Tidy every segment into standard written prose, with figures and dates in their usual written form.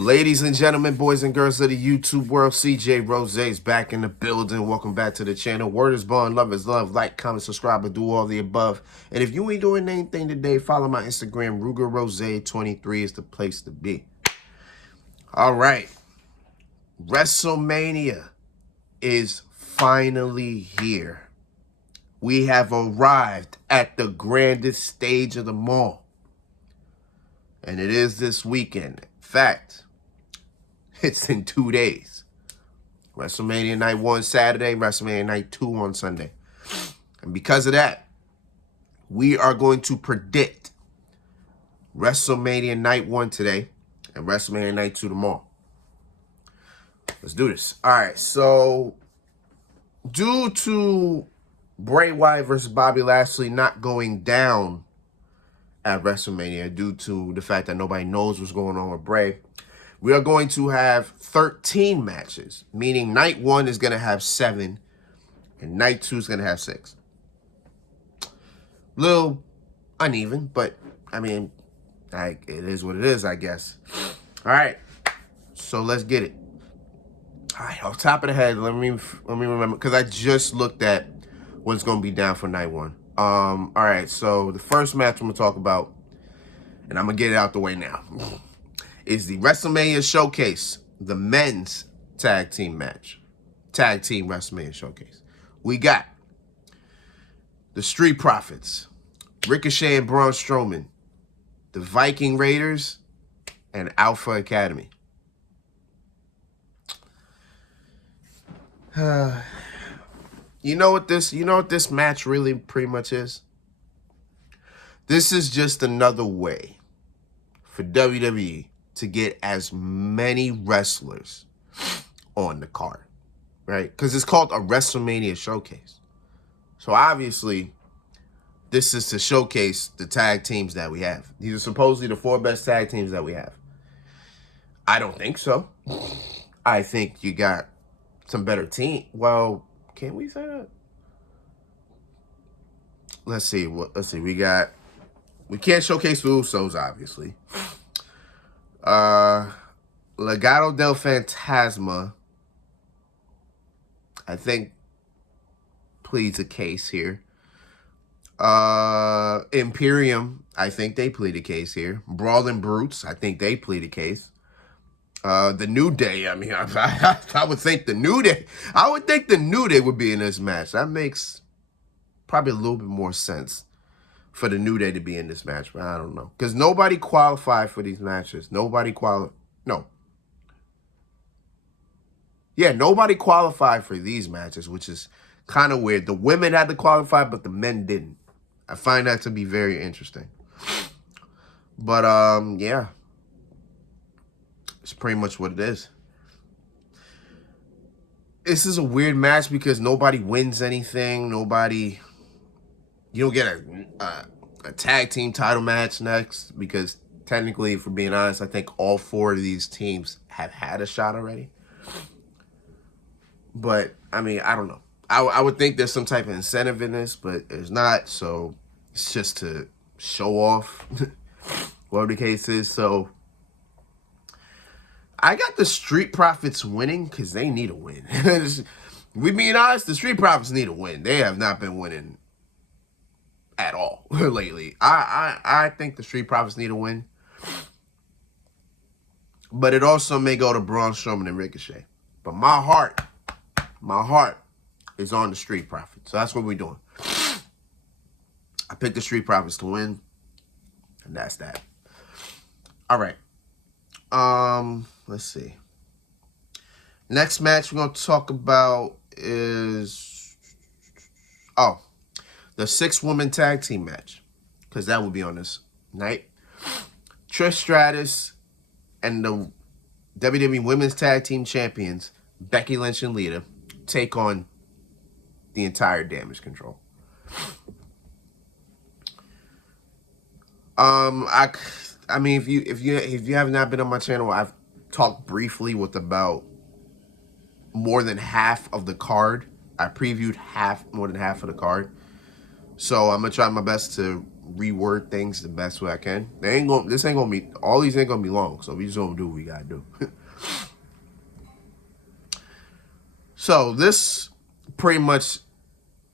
Ladies and gentlemen, boys and girls of the YouTube world, CJ Rose's back in the building. Welcome back to the channel. Word is bond, love is love. Like, comment, subscribe, and do all the above. And if you ain't doing anything today, follow my Instagram. RugerRose23 is the place to be. All right. Wrestlemania is finally here. We have arrived at the grandest stage of them all. And it is this weekend. In fact, it's in 2 days. WrestleMania Night 1 Saturday, WrestleMania Night 2 on Sunday. And because of that, we are going to predict WrestleMania Night 1 today and WrestleMania Night 2 tomorrow. Let's do this. All right, so due to Bray Wyatt versus Bobby Lashley not going down at WrestleMania due to the fact that nobody knows what's going on with Bray, we are going to have 13 matches, meaning night 1 is going to have 7 and night 2 is going to have 6. Little uneven, but I mean, it is what it is, I guess. All right, so let's get it. All right, off top of the head, let me remember, because I just looked at what's going to be down for night 1. All right, so the first match I'm going to talk about, and I'm going to get it out the way now, is the WrestleMania Showcase, the men's tag team match. Tag team WrestleMania Showcase. We got the Street Profits, Ricochet and Braun Strowman, the Viking Raiders, and Alpha Academy. You know what this match really pretty much is? This is just another way for WWE to get as many wrestlers on the card, right? Because it's called a WrestleMania Showcase. So obviously, this is to showcase the tag teams that we have. These are supposedly the 4 best tag teams that we have. I don't think so. I think you got some better team. Well, can we say that? Let's see. We can't showcase the Usos, obviously. Legado del Fantasma, I think, pleads a case here. Imperium, I think they plead a case here. Brawling Brutes, I think they plead a case. The New Day, I mean, I would think the New Day. I would think the New Day would be in this match. That makes probably a little bit more sense for the New Day to be in this match, but I don't know. Because nobody qualified for these matches. Nobody qualified for these matches, which is kind of weird. The women had to qualify, but the men didn't. I find that to be very interesting. But, yeah. It's pretty much what it is. This is a weird match because nobody wins anything. You don't get a tag team title match next because technically, for being honest, I think all 4 of these teams have had a shot already. But, I mean, I don't know. I would think there's some type of incentive in this, but there's not. So, it's just to show off whatever the case is. So, I got the Street Profits winning because they need a win. We being honest, the Street Profits need a win. They have not been winning at all lately. I think the Street Profits need a win. But it also may go to Braun Strowman and Ricochet. But my heart is on the Street Profits. So that's what we're doing. I picked the Street Profits to win. And that's that. All right. Let's see. Next match we're going to talk about is the 6-woman tag team match, because that will be on this night. Trish Stratus and the WWE Women's Tag Team Champions, Becky Lynch and Lita, take on the entire Damage Control. I mean, if you have not been on my channel, I've talked briefly with about more than half of the card. I previewed more than half of the card. So I'm gonna try my best to reword things the best way I can. This ain't gonna be, all these ain't gonna be long, so we just gonna do what we gotta do. So this pretty much,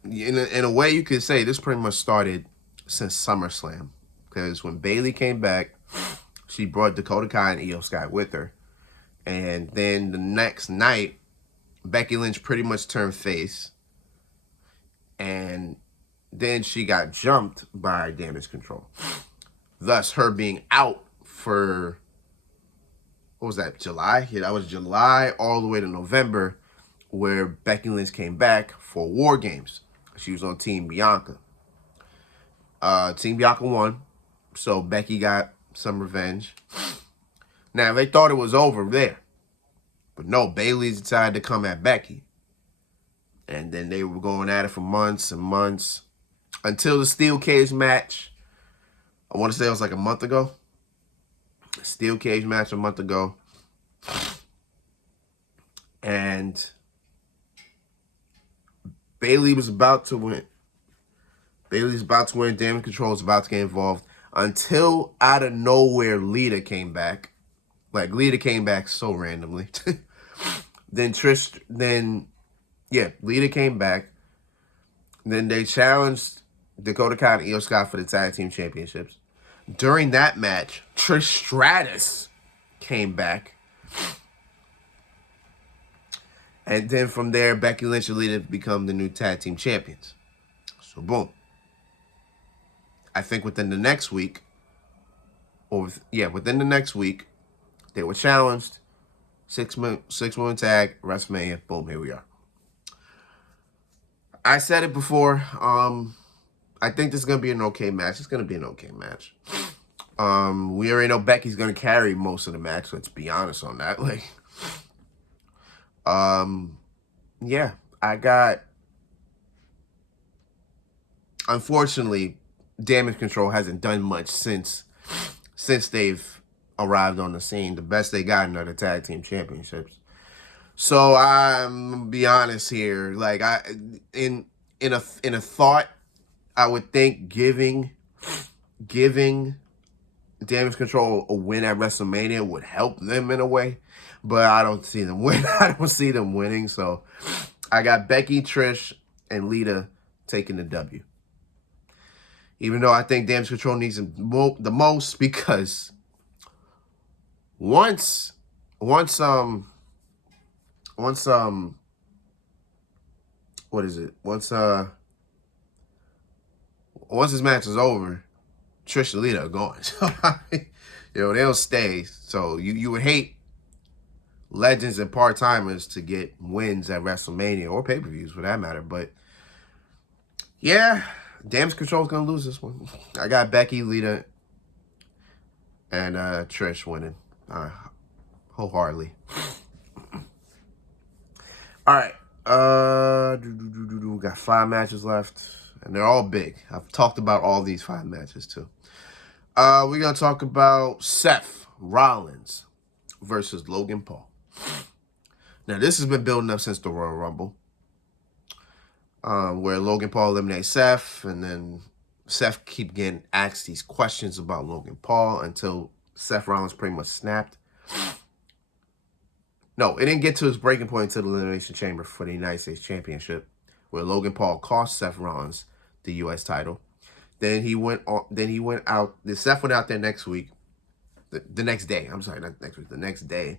in a way you could say, this pretty much started since SummerSlam. Because when Bayley came back, she brought Dakota Kai and Io Sky with her. And then the next night, Becky Lynch pretty much turned face. And then she got jumped by Damage Control. Thus, her being out for, what was that, July? Yeah, that was July all the way to November, where Becky Lynch came back for War Games. She was on Team Bianca. Team Bianca won, so Becky got some revenge. Now, they thought it was over there. But no, Bayley decided to come at Becky. And then they were going at it for months and months. Until the steel cage match. I want to say it was like a month ago. Steel cage match a month ago. And Bayley was about to win. Bayley's about to win. Damage Control is about to get involved. Until out of nowhere, Lita came back. Like, Lita came back so randomly. Lita came back. Then they challenged Dakota Kai and Io Sky for the tag team championships. During that match, Trish Stratus came back. And then from there, Becky Lynch and Lita become the new tag team champions. So, boom. I think within the next week, they were challenged. Six-woman tag, WrestleMania. Boom, here we are. I said it before. I think this is going to be an okay match. It's going to be an okay match. We already know Becky's going to carry most of the match. Let's be honest on that. Yeah, I got... Unfortunately, Damage Control hasn't done much since they've arrived on the scene. The best they got are the tag team championships. So I'm gonna be honest here. Like, in a thought, I would think giving Damage Control a win at WrestleMania would help them in a way, but I don't see them win. I don't see them winning. So I got Becky, Trish, and Lita taking the W. Even though I think Damage Control needs them the most, because once this match is over, Trish and Lita are gone. So, they'll stay. So you would hate legends and part-timers to get wins at WrestleMania or pay-per-views for that matter. But yeah, Damage Control's gonna lose this one. I got Becky, Lita, and Trish winning wholeheartedly. All right. We got 5 matches left, and they're all big. I've talked about all these 5 matches too. We're gonna talk about Seth Rollins versus Logan Paul. Now, this has been building up since the Royal Rumble, where Logan Paul eliminates Seth, and then Seth keep getting asked these questions about Logan Paul until Seth Rollins pretty much snapped. No, it didn't get to its breaking point until the Elimination Chamber for the United States Championship, where Logan Paul cost Seth Rollins the U.S. title. Then he went out. Seth went out there next week. The next day. I'm sorry, not next week. The next day.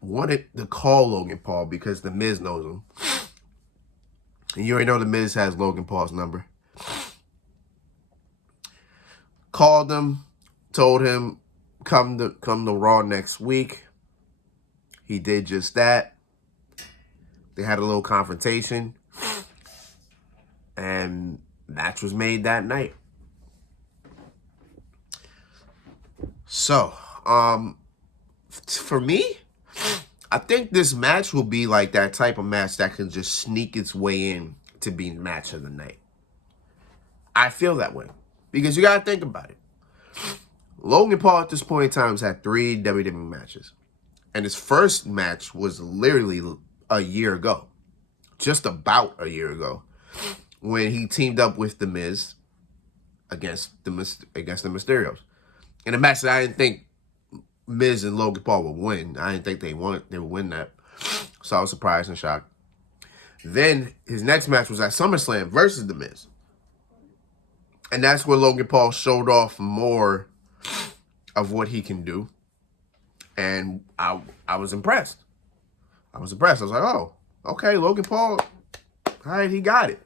Wanted to call Logan Paul because The Miz knows him. And you already know The Miz has Logan Paul's number. Called him, told him, come to Raw next week. He did just that. They had a little confrontation. And match was made that night. So, for me, I think this match will be like that type of match that can just sneak its way in to be match of the night. I feel that way. Because you got to think about it. Logan Paul at this point in time has had 3 WWE matches. And his first match was literally a year ago. Just about a year ago. when he teamed up with The Miz against the Mysterios. In a match that I didn't think Miz and Logan Paul would win. I didn't think they would win that. So I was surprised and shocked. Then his next match was at SummerSlam versus The Miz. And that's where Logan Paul showed off more of what he can do. And I was impressed. I was like, oh, okay, Logan Paul, all right, he got it.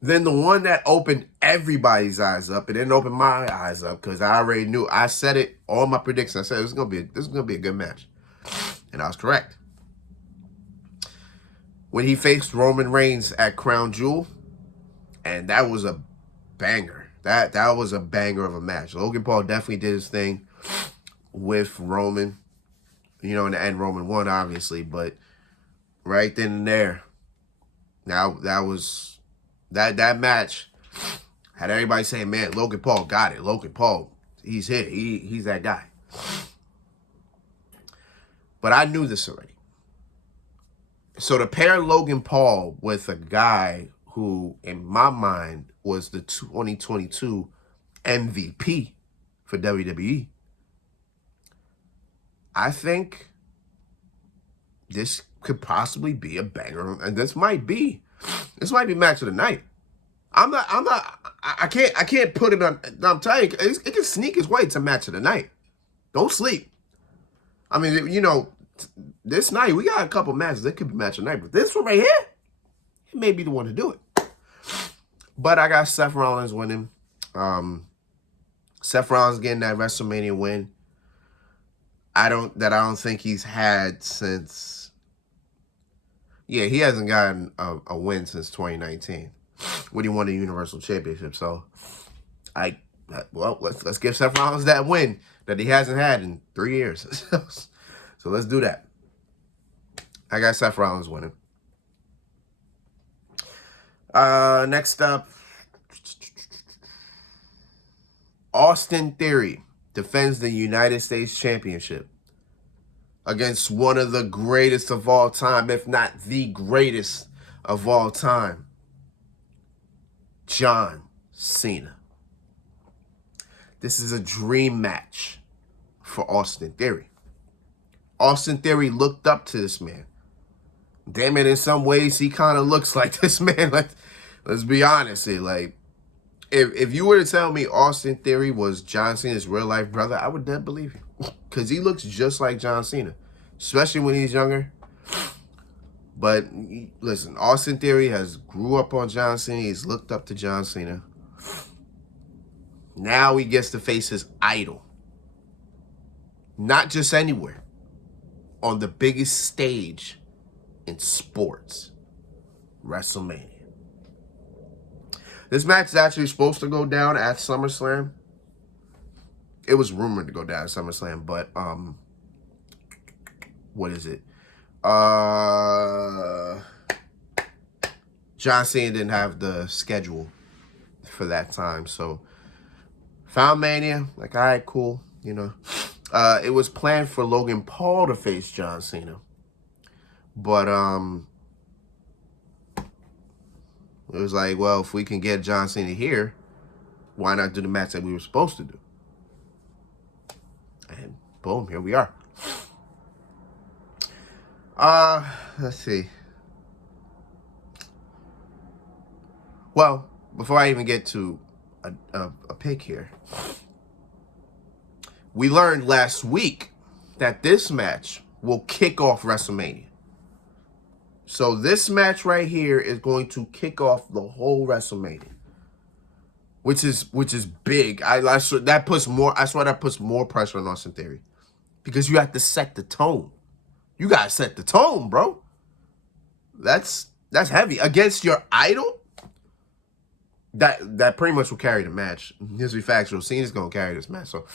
Then the one that opened everybody's eyes up, it didn't open my eyes up because I already knew. I said it, all my predictions. I said this is gonna be a good match. And I was correct. When he faced Roman Reigns at Crown Jewel, and that was a banger. That was a banger of a match. Logan Paul definitely did his thing with Roman. You know, in the end, Roman won, obviously, but right then and there, now that match had everybody saying, man, Logan Paul got it. Logan Paul, he's here. He's that guy. But I knew this already. So to pair Logan Paul with a guy who, in my mind, was the 2022 MVP for WWE, I think this could possibly be a banger. And this might be match of the night. I can't put it on. I'm telling you, it can sneak its way to match of the night. Don't sleep. I mean, you know, this night we got a couple matches that could be match of the night, but this one right here, it may be the one to do it. But I got Seth Rollins winning. Seth Rollins getting that WrestleMania win. I don't think he's had since. Yeah, he hasn't gotten a win since 2019 when he won the Universal Championship. So, let's give Seth Rollins that win that he hasn't had in 3 years. So let's do that. I got Seth Rollins winning. Next up, Austin Theory defends the United States Championship against one of the greatest of all time, if not the greatest of all time, John Cena. This is a dream match for Austin Theory. Austin Theory looked up to this man. Damn it, in some ways, he kind of looks like this man. Like, let's be honest here. Like, if you were to tell me Austin Theory was John Cena's real-life brother, I would dead believe you. Because he looks just like John Cena, especially when he's younger. But, listen, Austin Theory has grew up on John Cena. He's looked up to John Cena. Now he gets to face his idol. Not just anywhere. On the biggest stage in sports, WrestleMania. This match is actually supposed to go down at SummerSlam. It was rumored to go down at SummerSlam, but what is it? John Cena didn't have the schedule for that time, so found Mania. Like, all right, cool, you know. It was planned for Logan Paul to face John Cena, but it was like, well, if we can get John Cena here, why not do the match that we were supposed to do? And boom, here we are. Let's see. Well, before I even get to a pick here, we learned last week that this match will kick off WrestleMania. So this match right here is going to kick off the whole WrestleMania, which is big. I swear that puts more pressure on Austin Theory because you have to set the tone. You gotta set the tone, bro. That's heavy against your idol. That pretty much will carry the match. Just be factual. Cena's gonna carry this match. So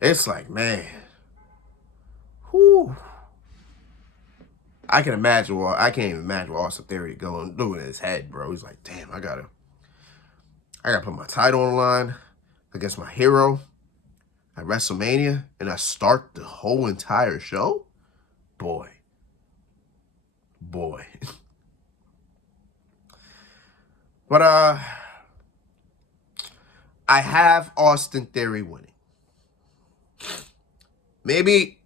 it's like, man, whew. I can't even imagine what Austin Theory doing in his head, bro. He's like, damn, I gotta put my title on the line against my hero at WrestleMania, and I start the whole entire show? Boy. But I have Austin Theory winning. Maybe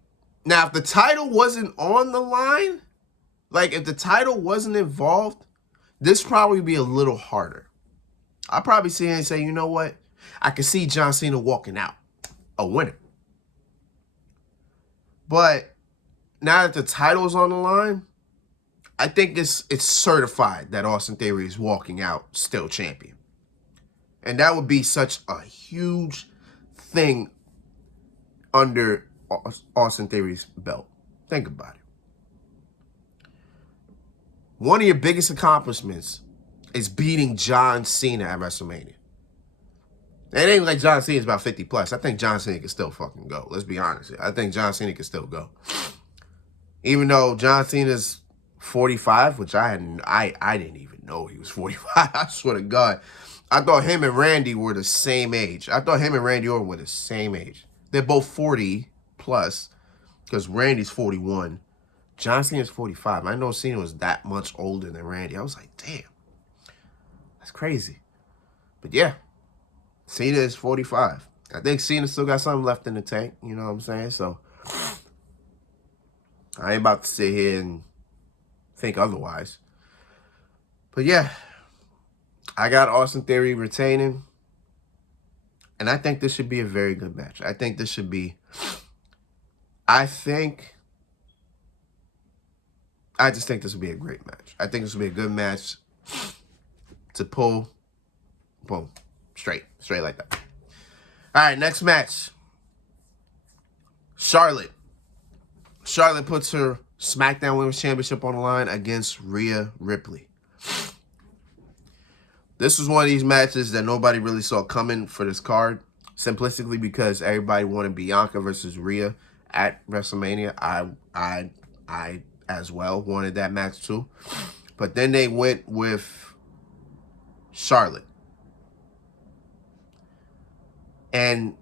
now if the title wasn't on the line, like if the title wasn't involved, this probably be a little harder. I'll probably sit here and say, you know what? I can see John Cena walking out a winner. But now that the title is on the line, I think it's certified that Austin Theory is walking out still champion. And that would be such a huge thing under Austin Theory's belt. Think about it. One of your biggest accomplishments is beating John Cena at WrestleMania. It ain't like John Cena's about 50 plus. I think John Cena can still fucking go. Let's be honest. I think John Cena can still go. Even though John Cena's 45, which I didn't even know he was 45. I swear to God. I thought him and Randy were the same age. I thought him and Randy Orton were the same age. They're both 40 plus because Randy's 41. John Cena's 45. I know Cena was that much older than Randy. I was like, damn. That's crazy. But yeah, Cena is 45. I think Cena still got something left in the tank. You know what I'm saying? So I ain't about to sit here and think otherwise. But yeah, I got Austin Theory retaining. And I think this should be a very good match. I think this should be... I just think this would be a great match. I think this would be a good match to pull. Boom. Straight like that. All right, next match. Charlotte. Charlotte puts her SmackDown Women's Championship on the line against Rhea Ripley. This was one of these matches that nobody really saw coming for this card, simplistically because everybody wanted Bianca versus Rhea at WrestleMania. I as well wanted that match too. But then they went with Charlotte. And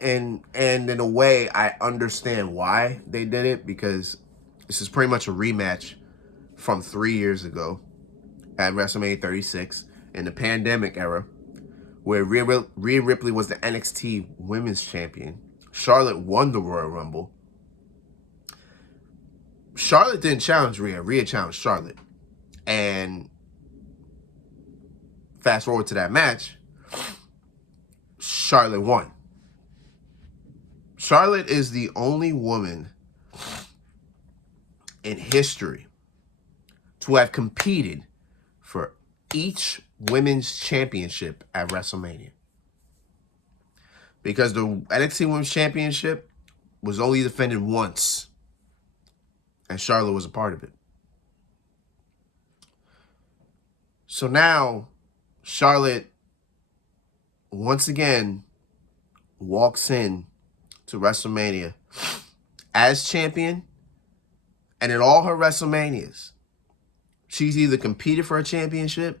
in a way, I understand why they did it, because this is pretty much a rematch from 3 years ago at WrestleMania 36 in the pandemic era, where Rhea Ripley was the NXT Women's Champion. Charlotte won the Royal Rumble. Charlotte didn't challenge Rhea. Rhea challenged Charlotte. And fast forward to that match, Charlotte won. Charlotte is the only woman in history to have competed for each women's championship at WrestleMania. Because the NXT Women's Championship was only defended once, and Charlotte was a part of it. So now, Charlotte, once again, walks in to WrestleMania as champion, and in all her WrestleManias, she's either competed for a championship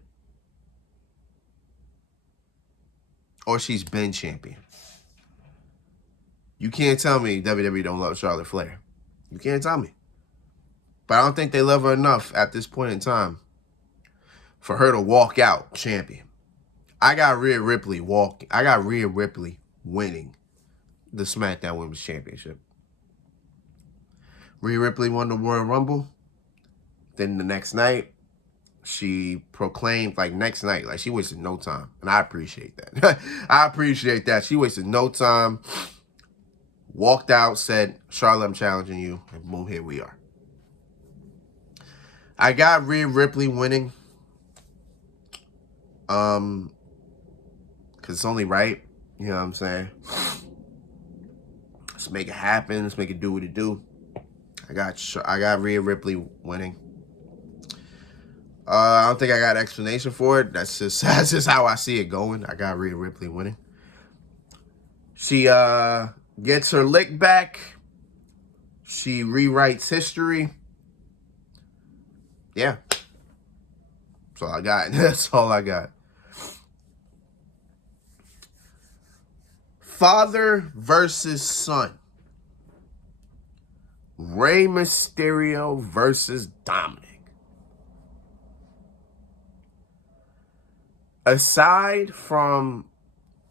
or she's been champion. You can't tell me WWE don't love Charlotte Flair. You can't tell me. But I don't think they love her enough at this point in time for her to walk out champion. I got Rhea Ripley winning the SmackDown Women's Championship. Rhea Ripley won the Royal Rumble. Then the next night, she proclaimed, next night, she wasted no time. And I appreciate that. I appreciate that. She wasted no time. Walked out, said, Charlotte, I'm challenging you. And boom, here we are. I got Rhea Ripley winning. Because it's only right. You know what I'm saying? Let's make it happen. Let's make it do what it do. I got Rhea Ripley winning. I don't think I got an explanation for it. That's just how I see it going. I got Rhea Ripley winning. She gets her lick back. She rewrites history. Yeah. That's all I got. That's all I got. Father versus son. Rey Mysterio versus Dominic. aside from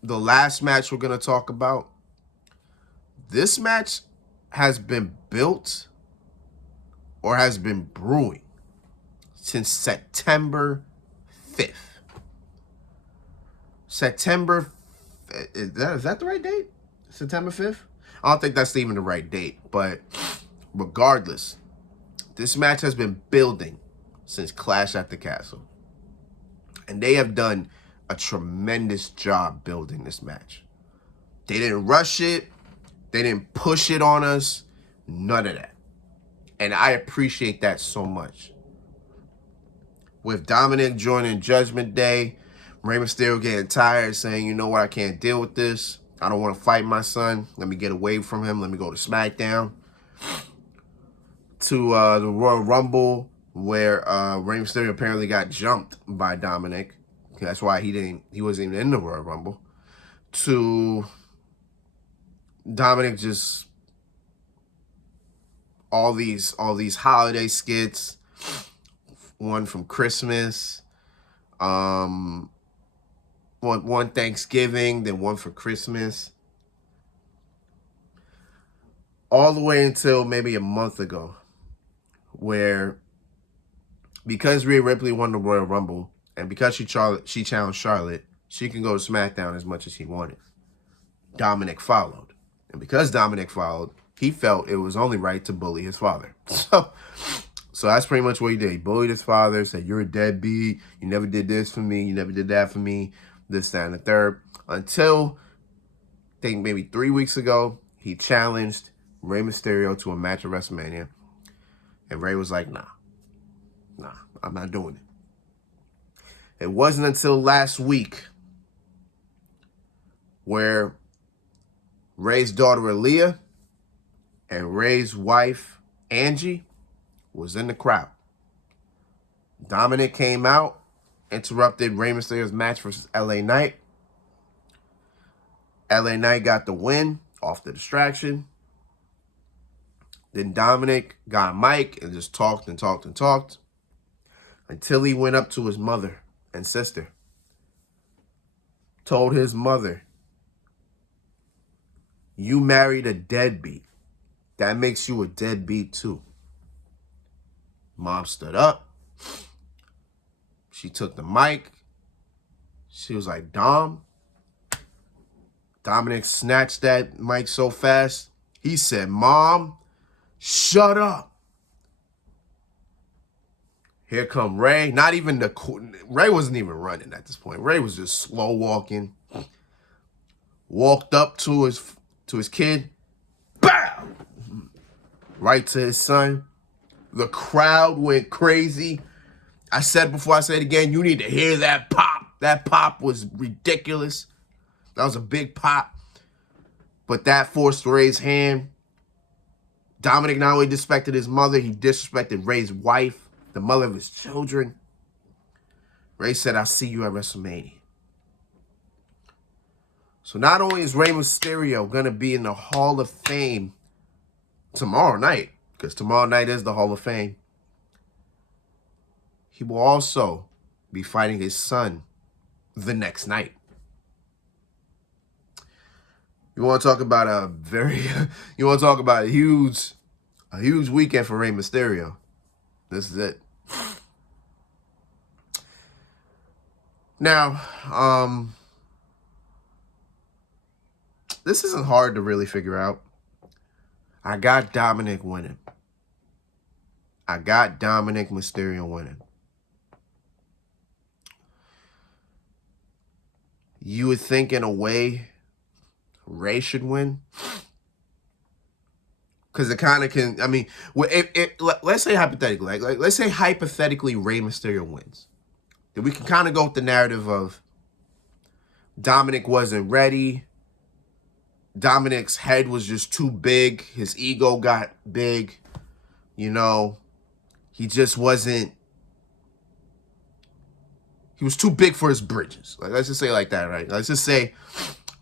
the last match we're going to talk about, this match has been built or has been brewing since September 5th. Is that the right date? September 5th? I don't think that's even the right date, but regardless, this match has been building since Clash at the Castle. And they have done a tremendous job building this match. They didn't rush it. They didn't push it on us. None of that. And I appreciate that so much. With Dominic joining Judgment Day, Rey Mysterio getting tired, saying, you know what, I can't deal with this. I don't want to fight my son. Let me get away from him. Let me go to SmackDown. To the Royal Rumble, where Rey Mysterio apparently got jumped by Dominic. That's why he wasn't even in the Royal Rumble. To Dominic just all these holiday skits. One from Christmas, one Thanksgiving, then one for Christmas. All the way until maybe a month ago, where because Rhea Ripley won the Royal Rumble, and because she challenged Charlotte, she can go to SmackDown as much as he wanted. Dominic followed. And because Dominic followed, he felt it was only right to bully his father. So that's pretty much what he did. He bullied his father, said, you're a deadbeat. You never did this for me. You never did that for me. This, that, and the third. Until, I think maybe 3 weeks ago, he challenged Rey Mysterio to a match at WrestleMania. And Rey was like, nah, I'm not doing it. It wasn't until last week where Rey's daughter, Aaliyah, and Rey's wife, Angie, was in the crowd. Dominic came out, interrupted Rey Mysterio's match versus LA Knight. LA Knight got the win off the distraction. Then Dominic got Mike and just talked and talked and talked until he went up to his mother and sister. Told his mother, you married a deadbeat. That makes you a deadbeat too. Mom stood up. She took the mic. She was like, Dominic snatched that mic so fast, he said, Mom, shut up. Here come Rey. Rey wasn't even running at this point. Rey was just slow walking. Walked up to his kid. Bow! Right to his son. The crowd went crazy. I said before, I say it again, you need to hear that pop. That pop was ridiculous. That was a big pop. But that forced Rey's hand. Dominic not only disrespected his mother, he disrespected Rey's wife, the mother of his children. Rey said, I'll see you at WrestleMania. So not only is Rey Mysterio going to be in the Hall of Fame tomorrow night, because tomorrow night is the Hall of Fame, he will also be fighting his son the next night. You want to talk about a huge weekend for Rey Mysterio. This is it. Now, this isn't hard to really figure out. I got Dominic winning. I got Dominic Mysterio winning. You would think in a way Rey should win. Because it kind of can, I mean, let's say hypothetically, like let's say hypothetically Rey Mysterio wins. Then we can kind of go with the narrative of Dominic wasn't ready. Dominic's head was just too big. His ego got big. You know, he just wasn't, he was too big for his britches. Like, let's just say it like that, right? Let's just say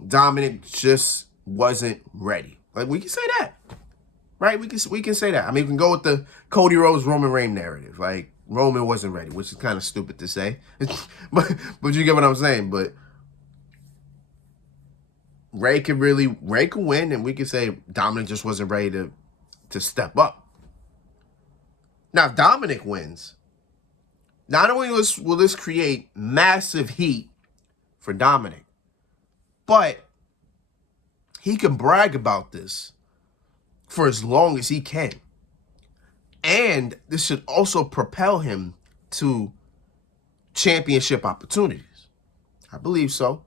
Dominic just wasn't ready. Like, we can say that, right? We can say that. I mean, we can go with the Cody Rhodes, Roman Reigns narrative. Like, Roman wasn't ready, which is kind of stupid to say. but you get what I'm saying. But Ray can win, and we can say Dominic just wasn't ready to step up. Now, if Dominic wins, not only will this create massive heat for Dominic, but he can brag about this for as long as he can. And this should also propel him to championship opportunities. I believe so.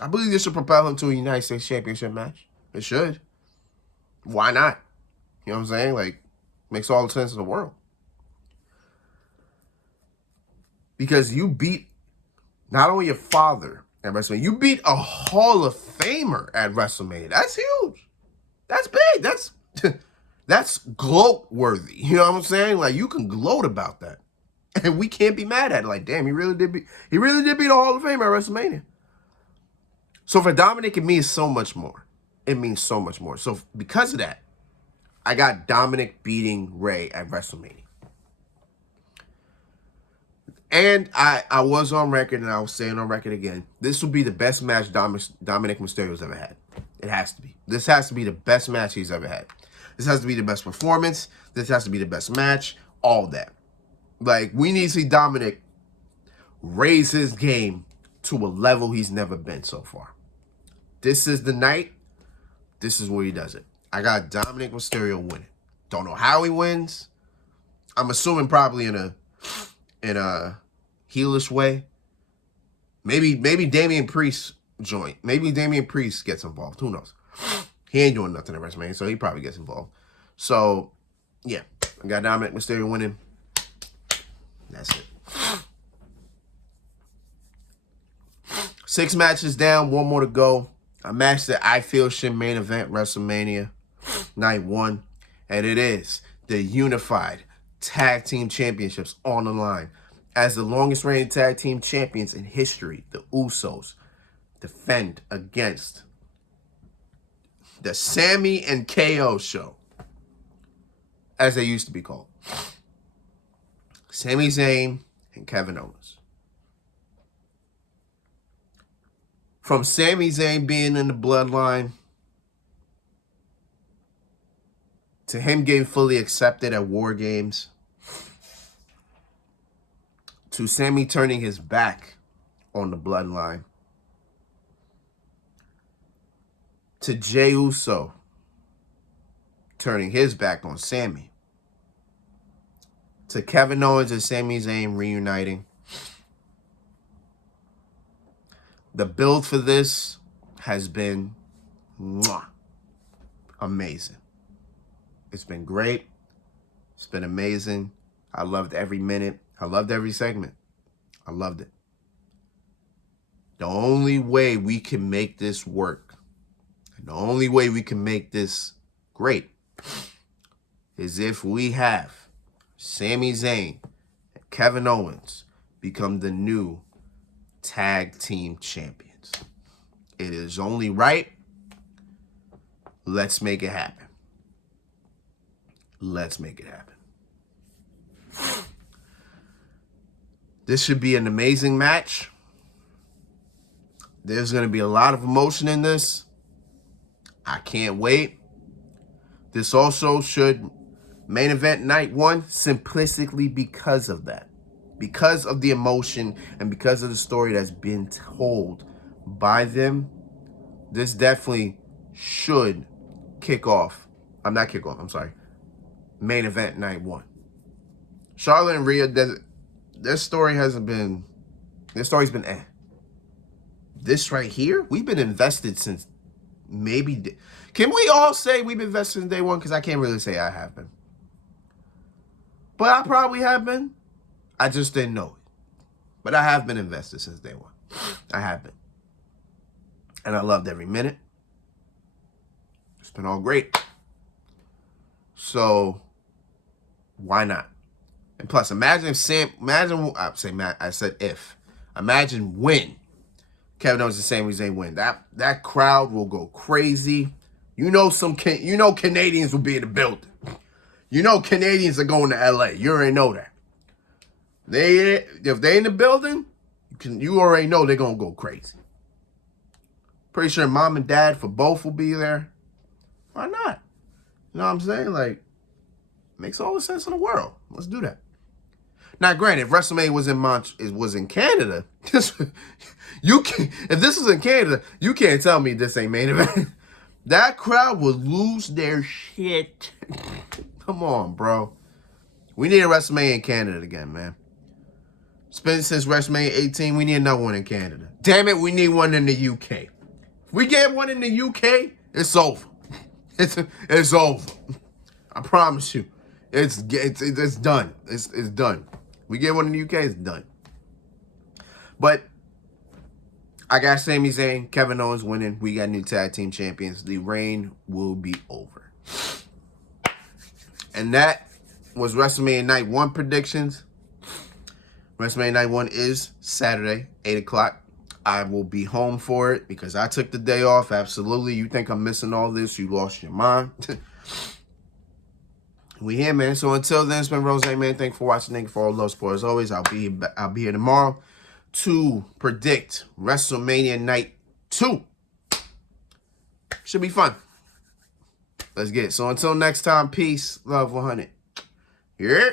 I believe this should propel him to a United States Championship match. It should. Why not? You know what I'm saying? Like, makes all the sense in the world. Because you beat not only your father at WrestleMania, you beat a Hall of Famer at WrestleMania. That's huge. That's big. That's gloat worthy. You know what I'm saying? Like, you can gloat about that. And we can't be mad at it. Like, damn, he really did beat a Hall of Famer at WrestleMania. So for Dominic, it means so much more. It means so much more. So because of that, I got Dominic beating Ray at WrestleMania. And I was on record, and I was saying on record again, this will be the best match Dominic Mysterio's ever had. It has to be. This has to be the best match he's ever had. This has to be the best performance. This has to be the best match. All that. Like, we need to see Dominic raise his game to a level he's never been so far. This is the night. This is where he does it. I got Dominic Mysterio winning. Don't know how he wins. I'm assuming probably in a heelish way. Maybe Damian Priest joint. Maybe Damian Priest gets involved. Who knows? He ain't doing nothing at WrestleMania, so he probably gets involved. So, yeah. I got Dominic Mysterio winning. That's it. 6 matches down, 1 more to go. A match that I feel should main event WrestleMania Night 1. And it is the Unified Tag Team Championships on the line. As the longest reigning tag team champions in history, the Usos defend against the Sammy and KO show, as they used to be called. Sami Zayn and Kevin Owens. From Sami Zayn being in the bloodline to him getting fully accepted at War Games, to Sami turning his back on the bloodline, to Jey Uso turning his back on Sami, to Kevin Owens and Sami Zayn reuniting. The build for this has been amazing. It's been great. It's been amazing. I loved every minute. I loved every segment. I loved it. The only way we can make this work, and the only way we can make this great, is if we have Sami Zayn and Kevin Owens become the new tag team champions. It is only right. Let's make it happen. Let's make it happen. This should be an amazing match. There's going to be a lot of emotion in this. I can't wait. This also should main event Night 1 simplistically because of that. Because of the emotion and because of the story that's been told by them, this definitely should main event Night 1. Charlotte and Rhea, their story's been This right here, we've been invested since maybe, can we all say we've been invested since day 1? Because I can't really say I have been. But I probably have been. I just didn't know it. But I have been invested since day 1. I have been. And I loved every minute. It's been all great. So, why not? And plus, imagine when Kevin Owens and Sami Zayn win. That crowd will go crazy. You know Canadians will be in the building. You know Canadians are going to LA. You already know that. If they in the building, you already know they're going to go crazy. Pretty sure mom and dad for both will be there. Why not? You know what I'm saying? Like, makes all the sense in the world. Let's do that. Now, granted, if WrestleMania was in Canada, if this was in Canada, you can't tell me this ain't main event. That crowd would lose their shit. Come on, bro. We need a WrestleMania in Canada again, man. Since WrestleMania 18, we need another one in Canada. Damn it, we need one in the UK. If we get one in the UK, it's over. It's over. I promise you. It's done. It's done. We get one in the UK, it's done. But I got Sami Zayn, Kevin Owens winning. We got new tag team champions. The reign will be over. And that was WrestleMania Night 1 predictions. WrestleMania Night 1 is Saturday, 8 o'clock. I will be home for it because I took the day off. Absolutely. You think I'm missing all this? You lost your mind. We here, man. So until then, it's been Rose, man. Thank you for watching. Thank you for all love support. As always, I'll be here tomorrow to predict WrestleMania Night 2. Should be fun. Let's get it. So until next time, peace, love, 100. Yeah.